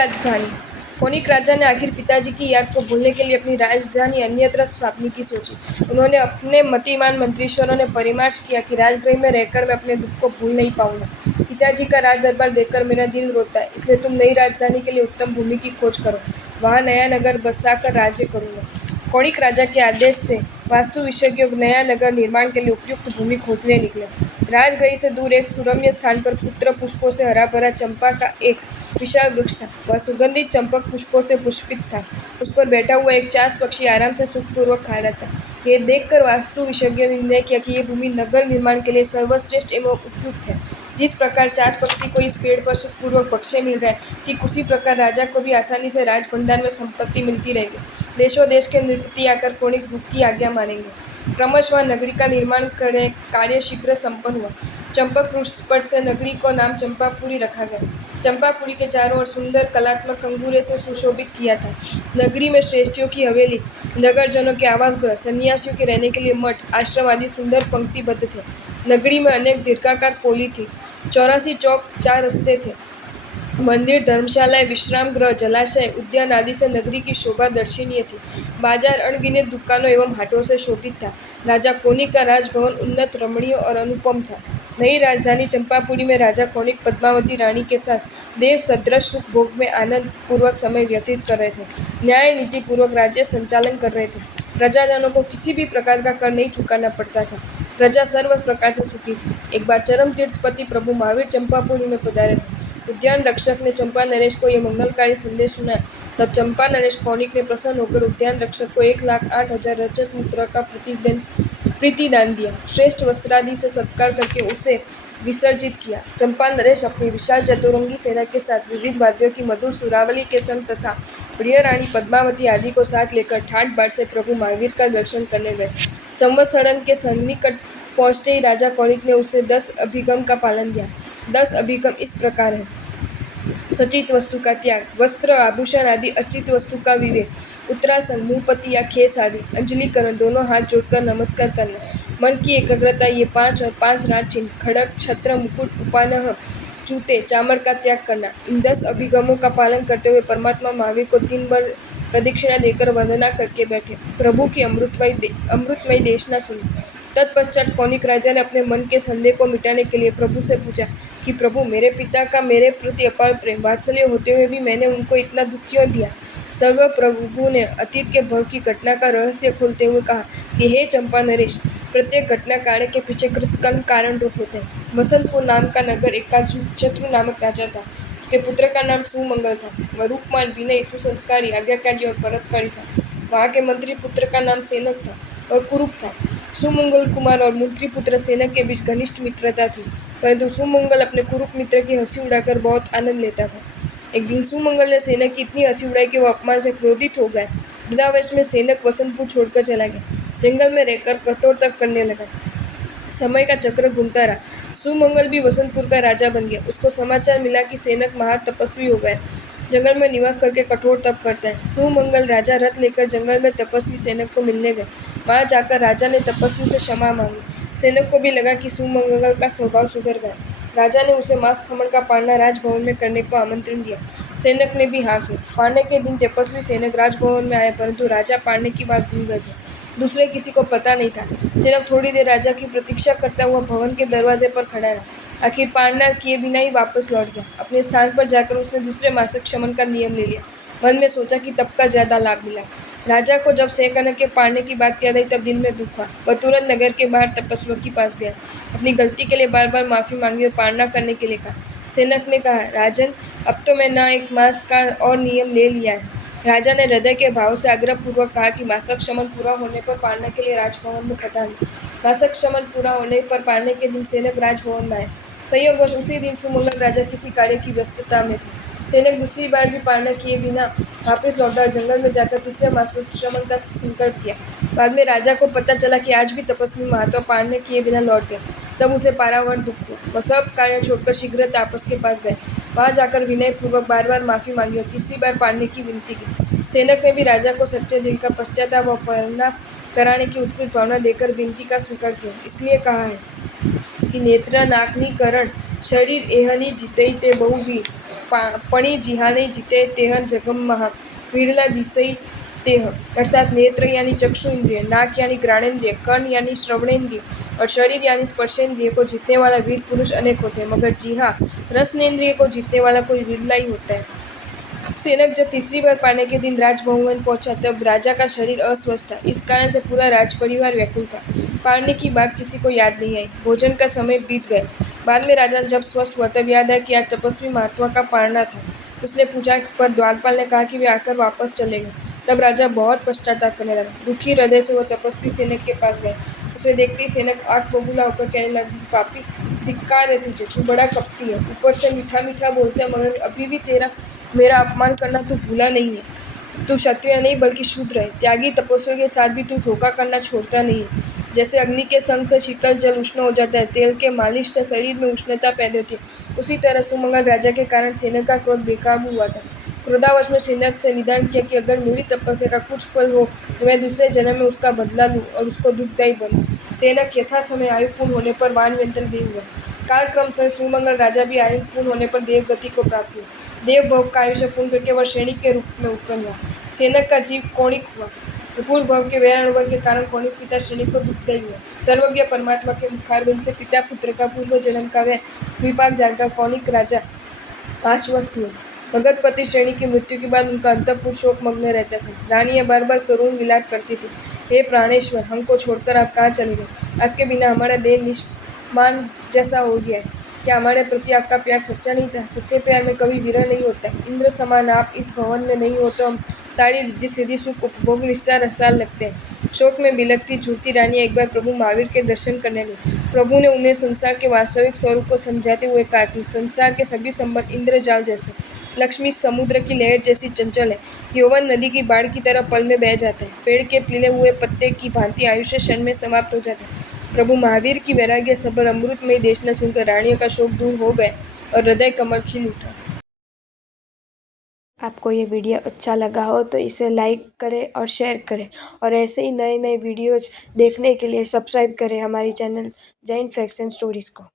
राजधानी। कोनिक राजा ने आखिर पिताजी की याद को भूलने के लिए अपनी राजधानी अन्यत्र स्थापने की सोची। उन्होंने अपने मतिमान मंत्रीश्वरों ने परिमार्श किया कि राजगृह में रहकर मैं अपने दुख को भूल नहीं पाऊंगा। पिताजी का राज दरबार देखकर मेरा दिल रोता है, इसलिए तुम नई राजधानी के लिए उत्तम भूमि की खोज करो, वहां नया नगर बसाकर राज्य करूंगा। कोनिक राजा के आदेश से वास्तु विशेषज्ञ नया नगर निर्माण के लिए उपयुक्त भूमि खोजने निकले। राजगृह से दूर एक सुरम्य स्थान पर पुत्र पुष्पों से हरा भरा चंपा का एक विशाल वृक्ष था। वह सुगंधित चंपक पुष्पों से पुष्पित था। उस पर बैठा हुआ एक चास पक्षी आराम से सुखपूर्वक खा रहा था। यह देखकर वास्तु विशेषज्ञ ने निर्णय किया कि यह भूमि नगर निर्माण के लिए सर्वश्रेष्ठ एवं उपयुक्त है। जिस प्रकार चास पक्षी को इस पेड़ पर सुखपूर्वक भक्ष्य मिल रहा है, ठीक उसी प्रकार राजा को भी आसानी से राजभंडार में संपत्ति मिलती रहेगी। देशों देश के नृपति आकर कोनिक भूख की आज्ञा मानेंगे। क्रमशः नगरी का निर्माण कार्य शीघ्र संपन्न हुआ। चंपक वृक्ष पर से नगरी को नाम चंपापुरी रखा गया। चंपापुरी के चारों ओर सुंदर कलात्मक अंगूरे से सुशोभित किया था। नगरी में श्रेष्ठियों की हवेली, नगरजनों के आवास गृह, सन्यासियों के रहने के लिए मठ, आश्रम आदि सुंदर पंक्तिबद्ध थे। नगरी में अनेक दीर्घाकार पोली थी। 84 चौक, 4 रस्ते थे। मंदिर, धर्मशालाएं, विश्राम गृह, जलाशय, उद्यान आदि से नगरी की शोभा दर्शनीय थी। बाजार अनगिनत दुकानों एवं हाटों से शोभित था। राजा कोनिक का राजभवन उन्नत, रमणीय और अनुपम था। नई राजधानी चंपापुरी में राजा कोनिक पद्मावती रानी के साथ देव सदृश सुख भोग में आनंद पूर्वक समय व्यतीत कर रहे थे। न्याय नीति पूर्वक राज्य संचालन कर रहे थे। प्रजाजनों को किसी भी प्रकार का कर नहीं चुकाना पड़ता था। प्रजा सर्व प्रकार से सुखी थी। एक बार चरम तीर्थपति प्रभु महावीर चंपापुरी में पधारे थे। उद्यान रक्षक ने चंपा नरेश को यह मंगलकारी संदेश सुनाया। तब चंपा नरेश कोनिक ने प्रसन्न होकर उद्यान रक्षक को 1,08,000 रजत मुद्रा का प्रतिदान दिया। श्रेष्ठ वस्त्रादि से सत्कार करके उसे विसर्जित किया। चंपा नरेश अपनी विशाल चतुरंगी सेना के साथ विविध वाद्यों की मधुर सुरावली के संग तथा प्रिय रानी पद्मावती आदि को साथ लेकर ठाट बाट से प्रभु महावीर का दर्शन करने गए। संवत्सरन के सन्निकट पहुंचते ही राजा कोनिक ने उसे 10 अभिगम का पालन दिया। 10 अभिगम इस प्रकार है: सचित वस्तु का त्याग, वस्त्र आभूषण आदि अचित वस्तु का विवेक, उत्तरासन, मुंहपति या खेस आदि, अंजलिकरण, दोनों हाथ जोड़कर नमस्कार करना, मन की एकाग्रता, ये 5 और 5 राज चिन्ह, खड़ग, छत्र, मुकुट, उपानह, जूते, चामर का त्याग करना। इन 10 अभिगमों का पालन करते हुए परमात्मा महावीर को 3 बार प्रदक्षिणा देकर वंदना करके बैठे। प्रभु की अमृतमयी देशना सुनी। तत्पश्चात कोनिक राजा ने अपने मन के संदेह को मिटाने के लिए प्रभु से पूछा कि प्रभु, मेरे पिता का मेरे प्रति अपार प्रेम वात्सल्य होते हुए भी मैंने उनको इतना दुख क्यों दिया। सर्व प्रभु ने अतीत के भव की घटना का रहस्य खोलते हुए कहा कि हे चंपा नरेश, प्रत्येक घटना कार्य के पीछे कृतकर्म कारण रूप होते हैं। वसंतपुर नाम का नगर एक शत्रु नामक राजा था। उसके पुत्र का नाम सुमंगल था। वह रूपमान, विनयी, सुसंस्कारी, आज्ञाकारी और परोपकारी था। वहाँ के मंत्री पुत्र का नाम सेनक था और कुरूप था। सुमंगल कुमार और मंत्री पुत्र सेनक के बीच घनिष्ठ मित्रता थी, परंतु सुमंगल अपने कुरूप मित्र की हंसी उड़ाकर बहुत आनंद लेता था। एक दिन सुमंगल ने सेनक की इतनी हंसी उड़ाई कि वह अपमान से क्रोधित हो गया। वृद्धावस्था में सेनक वसंतपुर छोड़कर चला गया। जंगल में रहकर कठोर तप करने लगा। समय का चक्र घूमता रहा। सुमंगल भी वसंतपुर का राजा बन गया। उसको समाचार मिला कि सेनक महातपस्वी हो गया, जंगल में निवास करके कठोर तप करता है। सुमंगल राजा रथ लेकर जंगल में तपस्वी सेनक को मिलने गए। वहां जाकर राजा ने तपस्वी से क्षमा मांगी। सेनक को भी लगा कि सुमंगल का स्वभाव सुधर गया। राजा ने उसे मांस खमन का पालना राजभवन में करने को आमंत्रण दिया। सेनक ने भी हाँ की। पालने के दिन तपस्वी सेनक राजभवन में आए, परंतु राजा पालने की बात भूल गए थे। दूसरे किसी को पता नहीं था। सेनक थोड़ी देर राजा की प्रतीक्षा करता हुआ भवन के दरवाजे पर खड़ा रहा। आखिर पालना किए बिना ही वापस लौट गया। अपने स्थान पर जाकर उसने दूसरे मासिक क्षमन का नियम ले लिया। मन में सोचा कि तप का ज्यादा लाभ मिला। राजा को जब सेनक के पालने की बात याद आई तब दिल में दुख हुआ। वह तुरंत नगर के बाहर तपस्वियों के पास गया। अपनी गलती के लिए बार बार माफी मांगी और पालना करने के लिए कहा। सेनक ने कहा, राजन, अब तो मैं न एक मास का और नियम ले लिया है। राजा ने हृदय के भाव से आग्रहपूर्वक कहा कि मासिक क्षमन पूरा होने पर पालना के लिए राजभवन में पधारें। मासिक क्षमन पूरा होने पर पालने के दिन सेनक राजभवन में आए। संयोगवश उसी दिन सुमंगल राजा किसी कार्य की व्यस्तता में थे। सेनक दूसरी बार भी पालना किए बिना वापस लौटा और जंगल में जाकर तीसरे मासिक श्रमण का संकल्प किया। बाद में राजा को पता चला कि आज भी तपस्वी महात्मा पालने किए बिना लौट गए। तब उसे पारावार दुख हुआ। वह सब कार्य छोड़कर शीघ्र तापस के पास गए। वहां जाकर विनय पूर्वक बार बार माफी मांगी और तीसरी बार पालने की विनती की। सेनक ने भी राजा को सच्चे दिल का पश्चाताप और परिणाम कराने की उत्कृष्ट भावना देकर विनती का स्वीकार किया। इसलिए कहा है कि नेत्र नाकनी करण शरीर एहनी जीते ते बहुवी पणी जिहाने जीते तेहन जगमहा वीडला दिसई तेह अर्थात नेत्र यानी चक्षु इंद्रिय, नाक यानी घ्राणेन्द्रिय, कर्ण यानी श्रवणेन्द्रिय और शरीर यानी स्पर्शेंद्रिय को जीतने वाला वीर पुरुष अनेक होते हैं, मगर जी हाँ, रसनेन्द्रिय को जीतने वाला कोई विरला ही होता है। सेनक जब तीसरी बार पाने के दिन राजभवन पहुंचा तब राजा का शरीर अस्वस्थ था। इस कारण से पूरा राज परिवार व्याकुल था। पालने की बात किसी को याद नहीं आई। भोजन का समय बीत गया। बाद में राजा जब स्वस्थ हुआ तब याद आया कि आज तपस्वी महात्मा का पालना था। उसने पूछा पर द्वारपाल ने कहा कि वे आकर वापस चले गए। तब राजा बहुत पश्चाताप करने लगा। दुखी हृदय से वो तपस्वी सेनक के पास गया। उसे देखते ही सेनक आग बबूला होकर कहने लगी, पापी, धिक्कार है तुझे, तू बड़ा कपटी है, ऊपर से मीठा मीठा बोलते हैं, मगर अभी भी मेरा अपमान करना तू भूला नहीं है। तू क्षत्रिय नहीं बल्कि शूद्र है। त्यागी तपस्वियों के साथ भी तू धोखा करना छोड़ता नहीं है। जैसे अग्नि के संग से शीतल जल उष्ण हो जाता है, तेल के मालिश से शरीर में उष्णता पैदा होती है, उसी तरह सुमंगल राजा के कारण सेनक का क्रोध बेकाबू हुआ था। क्रोधावश में सेनक से निदान किया कि अगर मेरी तपस्या का कुछ फल हो तो मैं दूसरे जन्म में उसका बदला लूँ और उसको दुखदायी बनूँ। सेनक यथा समय आयु पूर्ण होने पर वान व्यंतन देव हुआ। कालक्रम से सुमंगल राजा भी आयु पूर्ण होने पर देवगति को प्राप्त हुआ। देव भव का आयुष्य पूर्ण करके वह सैनिक के रूप में उत्पन्न हुआ। सेनक का जीव कौणिक हुआ। पूर्व भव के वैरानुवर के कारण कौणिक पिता सैनिक को दुखदायी हुआ। सर्वज्ञ परमात्मा के मुखारबिंद से पिता पुत्र का पूर्व जन्म का वह विपाक जानकर कौणिक राजा आश्वस्त हुए। भगतपति श्रेणी की मृत्यु के बाद उनका अंतःपुर शोक मग्न रहता था। रानियां बार बार करुण विलाप करती थी, हे प्राणेश्वर, हमको छोड़कर आप कहाँ चले गए? आपके बिना हमारा देह निष्मान जैसा हो गया है। क्या हमारे प्रति आपका प्यार सच्चा नहीं था? सच्चे प्यार में कभी विरह नहीं होता। इंद्र समान आप इस भवन में नहीं हो तो हम सारी रिद्धि सिद्धि सुख उपभोग निस्सार रसाल लगते हैं। शोक में बिलखती झूठती रानियां एक बार प्रभु महावीर के दर्शन करने गई। प्रभु ने उन्हें संसार के वास्तविक स्वरूप को समझाते हुए कहा कि संसार के सभी संबंध इंद्रजाल जैसे, लक्ष्मी समुद्र की लहर जैसी चंचल है, यौवन नदी की बाढ़ की तरह पल में बह जाता है, पेड़ के पीले हुए पत्ते की भांति आयुष्य क्षण में समाप्त हो जाता है। प्रभु महावीर की वैराग्य सबर अमृतमय देशना सुनकर रानियों का शोक दूर हो गया और हृदय कमल खिल उठा। आपको ये वीडियो अच्छा लगा हो तो इसे लाइक करें और शेयर करें और ऐसे ही नए नए वीडियोज देखने के लिए सब्सक्राइब करें हमारी channel Jain facts and stories को।